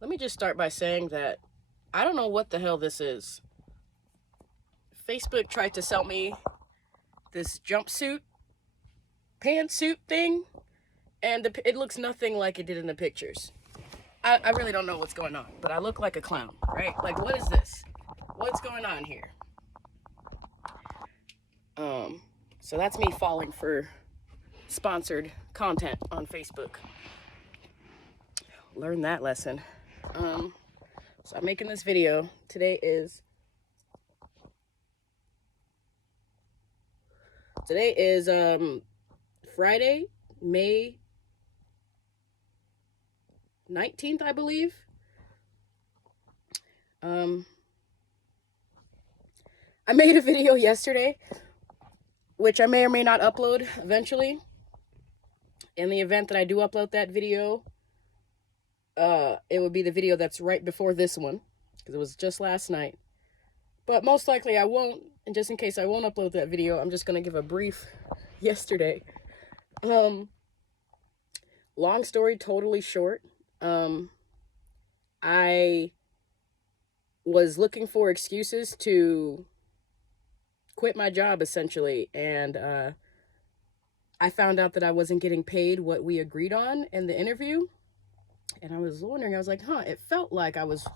Let me just start by saying that I don't know what the hell this is. Facebook tried to sell me this jumpsuit, pantsuit thing, and it looks nothing like it did in the pictures. I really don't know what's going on, but I look like a clown, right? Like, what is this? What's going on here? So that's me falling for sponsored content on Facebook. Learn that lesson. So I'm making this video. Today is Friday, May 19th, I believe. I made a video yesterday, which I may or may not upload eventually. In the event that I do upload that video, it would be the video that's right before this one, because it was just last night. But most likely I won't, and just in case I won't upload that video, I'm just going to give a brief yesterday. Long story, totally short. I was looking for excuses to quit my job, essentially, and I found out that I wasn't getting paid what we agreed on in the interview, and I was wondering, I was like, it felt like I was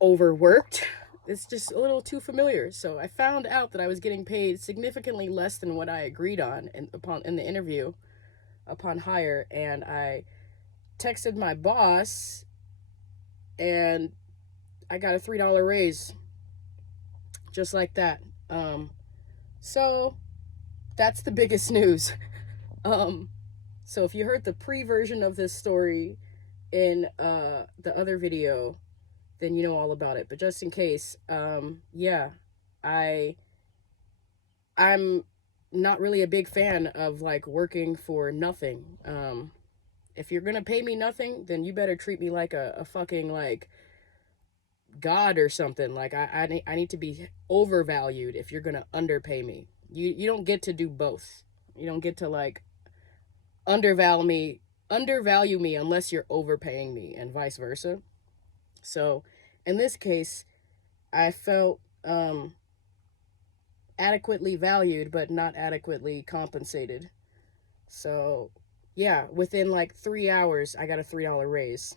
overworked. It's just a little too familiar. So I found out that I was getting paid significantly less than what I agreed on in the interview upon hire, and I texted my boss, and I got a $3 raise, just like that. So that's the biggest news. So if you heard the pre-version of this story in the other video, then you know all about it. But just in case, yeah, I'm not really a big fan of like working for nothing. If you're gonna pay me nothing, then you better treat me like a fucking like God or something. Like I need to be overvalued if you're gonna underpay me. You don't get to do both. You don't get to like undervalue me unless you're overpaying me, and vice versa. So in this case, I felt adequately valued but not adequately compensated. So yeah, within like 3 hours I got a $3 raise.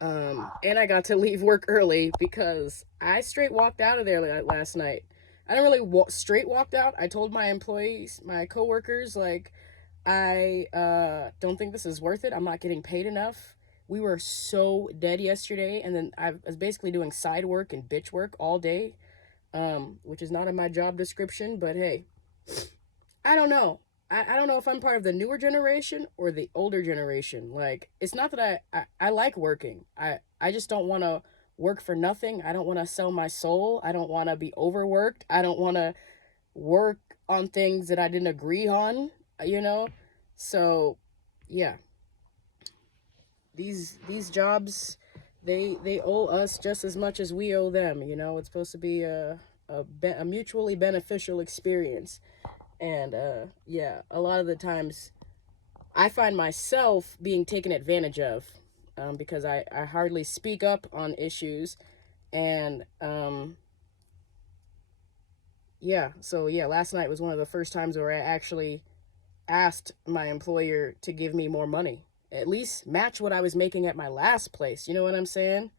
And I got to leave work early because I straight walked out of there last night. I didn't really straight walked out. I told my employees, my coworkers, like, I don't think this is worth it. I'm not getting paid enough. We were so dead yesterday, and then I was basically doing side work and bitch work all day, which is not in my job description, but hey, I don't know. I don't know if I'm part of the newer generation or the older generation. Like, it's not that I like working. I just don't want to work for nothing. I don't want to sell my soul. I don't want to be overworked. I don't want to work on things that I didn't agree on, you know? So, yeah. These jobs, they owe us just as much as we owe them, you know? It's supposed to be a mutually beneficial experience. And yeah, a lot of the times I find myself being taken advantage of, because I hardly speak up on issues. And yeah, so yeah, last night was one of the first times where I actually asked my employer to give me more money, at least match what I was making at my last place. You know what I'm saying?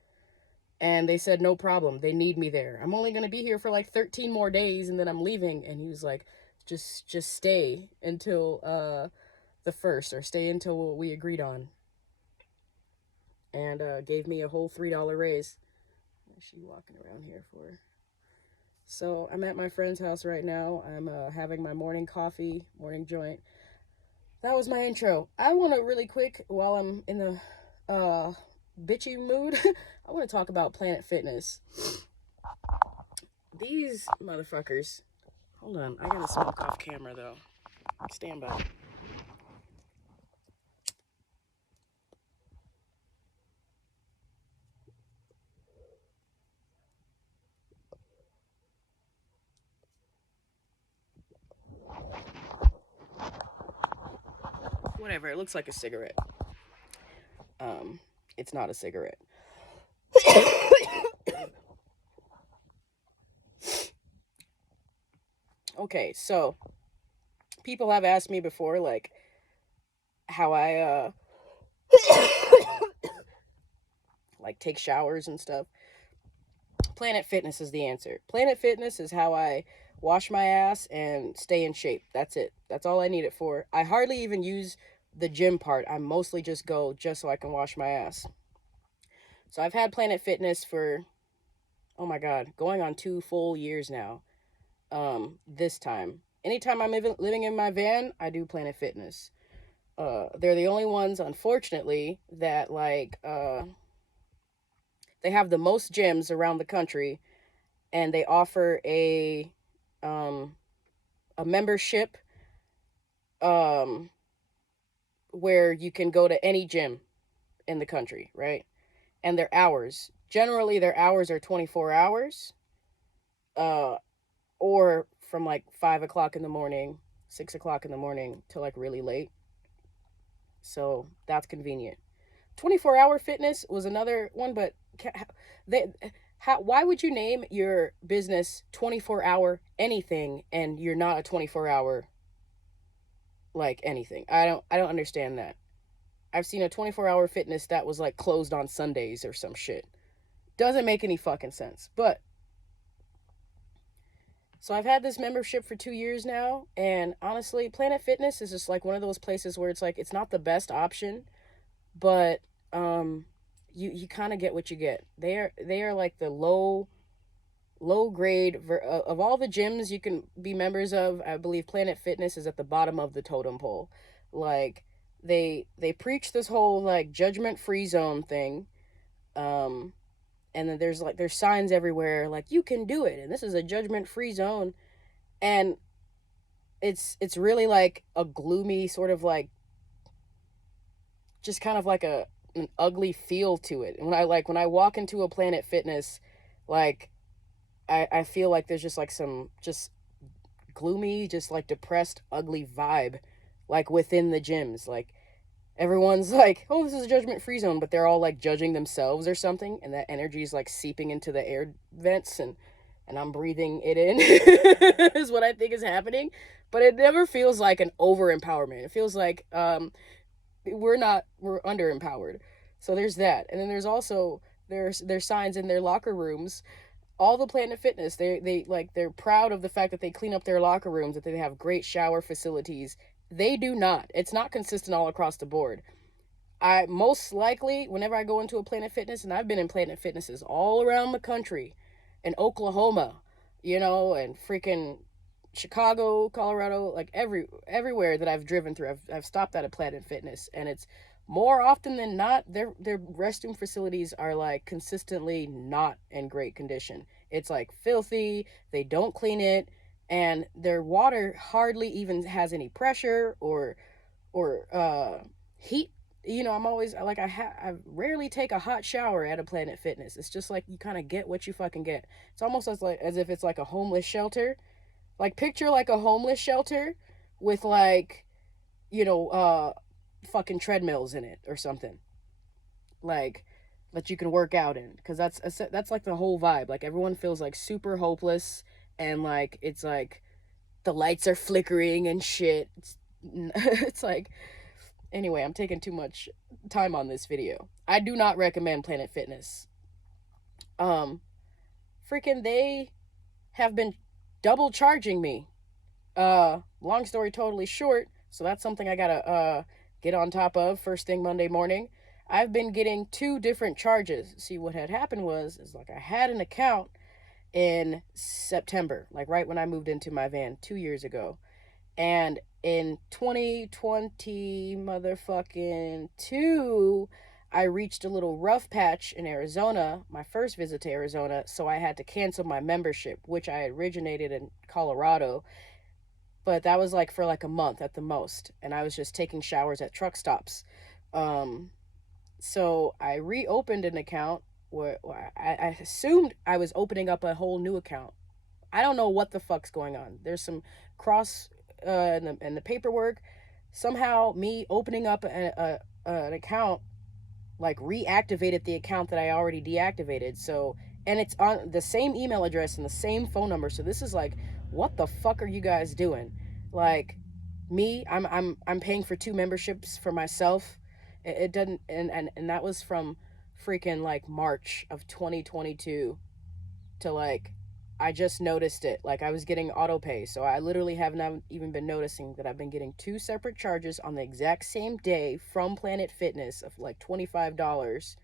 And they said, no problem. They need me there. I'm only going to be here for like 13 more days and then I'm leaving. And he was like, just stay until the 1st, or stay until what we agreed on. And gave me a whole $3 raise. What's she walking around here for? So I'm at my friend's house right now. I'm having my morning coffee, morning joint. That was my intro. I want to really quick, while I'm in the bitchy mood, I want to talk about Planet Fitness. These motherfuckers. Hold on, I gotta smoke off camera though. Stand by. Whatever, it looks like a cigarette. It's not a cigarette. Okay, so people have asked me before, like, how I like take showers and stuff. Planet Fitness is the answer. Planet Fitness is how I wash my ass and stay in shape. That's it. That's all I need it for. I hardly even use the gym part. I mostly just go just so I can wash my ass. So I've had Planet Fitness for, oh my God, going on 2 full years now. This time. Anytime I'm living in my van, I do Planet Fitness. They're the only ones, unfortunately, that like they have the most gyms around the country, and they offer a membership where you can go to any gym in the country, right? And their hours. Generally, their hours are 24 hours. Or from like 5 o'clock in the morning, 6 o'clock in the morning till like really late. So that's convenient. 24-hour fitness was another one, but why would you name your business 24-hour anything and you're not a 24-hour like anything? I don't understand that. I've seen a 24-hour fitness that was like closed on Sundays or some shit. Doesn't make any fucking sense. But so I've had this membership for 2 years now, and honestly, Planet Fitness is just like one of those places where it's like it's not the best option, but you kind of get what you get. They are like the low grade of all the gyms you can be members of. I believe Planet Fitness is at the bottom of the totem pole. Like they preach this whole like judgment-free zone thing. And then there's signs everywhere like you can do it and this is a judgment-free zone, and it's really like a gloomy sort of like just kind of like an ugly feel to it. And when I walk into a Planet Fitness, like I feel like there's just like some just gloomy, just like depressed, ugly vibe like within the gyms. Like everyone's like, oh, this is a judgment-free zone, but they're all like judging themselves or something, and that energy is like seeping into the air vents, and I'm breathing it in is what I think is happening. But it never feels like an over-empowerment. It feels like we're under-empowered. So there's that. And then there's also there's signs in their locker rooms. All the Planet Fitness, they're proud of the fact that they clean up their locker rooms, that they have great shower facilities. They do not. It's not consistent all across the board. I most likely, whenever I go into a Planet Fitness, and I've been in Planet Fitnesses all around the country, in Oklahoma, and freaking Chicago, Colorado, like everywhere that I've driven through, I've stopped at a Planet Fitness, and it's more often than not, their restroom facilities are like consistently not in great condition. It's like filthy. They don't clean it. And their water hardly even has any pressure or heat. I'm always like, I rarely take a hot shower at a Planet Fitness. It's just like you kind of get what you fucking get. It's almost as if it's like a homeless shelter. Like picture like a homeless shelter with like, fucking treadmills in it or something. Like that you can work out in, because that's like the whole vibe. Like everyone feels like super hopeless. And, like, it's, like, the lights are flickering and shit. It's like, anyway, I'm taking too much time on this video. I do not recommend Planet Fitness. Freaking, they have been double charging me. Long story totally short, so that's something I gotta, get on top of first thing Monday morning. I've been getting 2 different charges. See, what had happened was like, I had an account in September, like right when I moved into my van 2 years ago. And in 2020 motherfucking 2, I reached a little rough patch in Arizona, my first visit to Arizona, so I had to cancel my membership, which I originated in Colorado. But that was like for like a month at the most, and I was just taking showers at truck stops. So I reopened an account where I assumed I was opening up a whole new account. I don't know what the fuck's going on. There's some cross in the paperwork. Somehow me opening up an account like reactivated the account that I already deactivated. So, and it's on the same email address and the same phone number. So this is like, what the fuck are you guys doing? Like, me, I'm paying for 2 memberships for myself. It doesn't, and that was from freaking like March of 2022 to like, I just noticed it. Like, I was getting auto pay. So I literally have not even been noticing that I've been getting 2 separate charges on the exact same day from Planet Fitness of like $25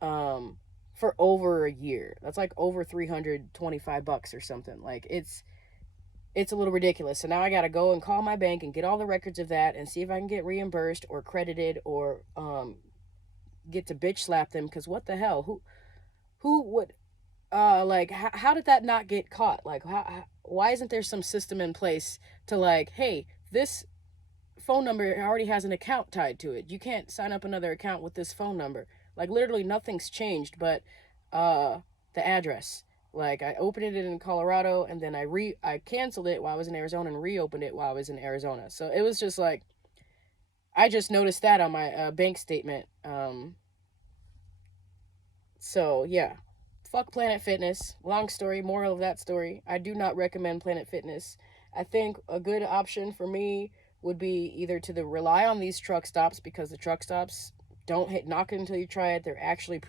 for over a year. That's like over $325 or something. Like, it's a little ridiculous. So now I got to go and call my bank and get all the records of that and see if I can get reimbursed or credited or get to bitch slap them. Because what the hell? Who would... like, how did that not get caught? Like, why isn't there some system in place to like, hey, this phone number already has an account tied to it. You can't sign up another account with this phone number. Like, literally nothing's changed but the address. Like, I opened it in Colorado, and then I canceled it while I was in Arizona and reopened it while I was in Arizona. So it was just like, I just noticed that on my bank statement. So yeah. Fuck Planet Fitness. Long story, moral of that story. I do not recommend Planet Fitness. I think a good option for me would be either to rely on these truck stops, because the truck stops, don't knock it until you try it. They're actually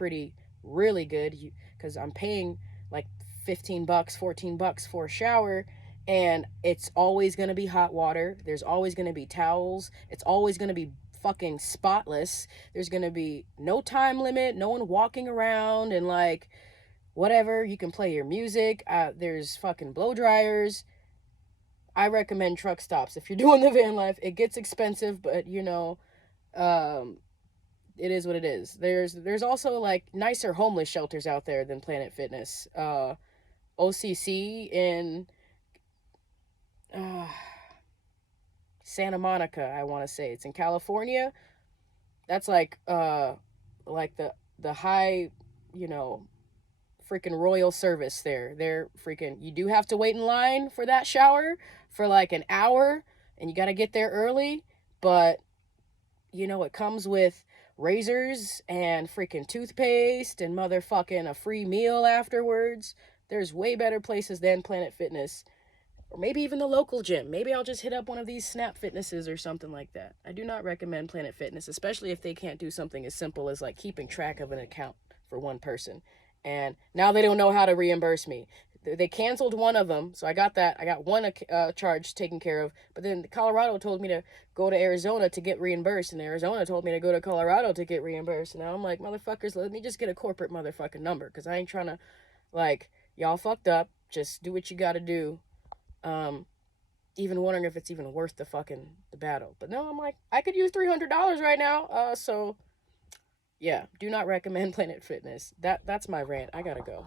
really good, because I'm paying like $15, $14 for a shower, and it's always going to be hot water. There's always going to be towels. It's always going to be fucking spotless. There's going to be no time limit, no one walking around and like whatever. You can play your music. There's fucking blow dryers. I recommend truck stops if you're doing the van life. It gets expensive, but you know, it is what it is. There's also like nicer homeless shelters out there than Planet Fitness. OCC in Santa Monica, I want to say. It's in California. That's like the high, you know, freaking royal service there. They're freaking, you do have to wait in line for that shower for like an hour, and you got to get there early, but you know, it comes with razors and freaking toothpaste and motherfucking a free meal afterwards. There's way better places than Planet Fitness, or maybe even the local gym. Maybe I'll just hit up one of these Snap Fitnesses or something like that. I do not recommend Planet Fitness, especially if they can't do something as simple as like keeping track of an account for one person. And now they don't know how to reimburse me. They canceled one of them, so I got that. I got one charge taken care of. But then Colorado told me to go to Arizona to get reimbursed, and Arizona told me to go to Colorado to get reimbursed. And now I'm like, motherfuckers, let me just get a corporate motherfucking number, because I ain't trying to, like, y'all fucked up. Just do what you got to do. Even wondering if it's even worth the battle. But no, I'm like, I could use $300 right now. So yeah, do not recommend Planet Fitness. That's my rant. I gotta go.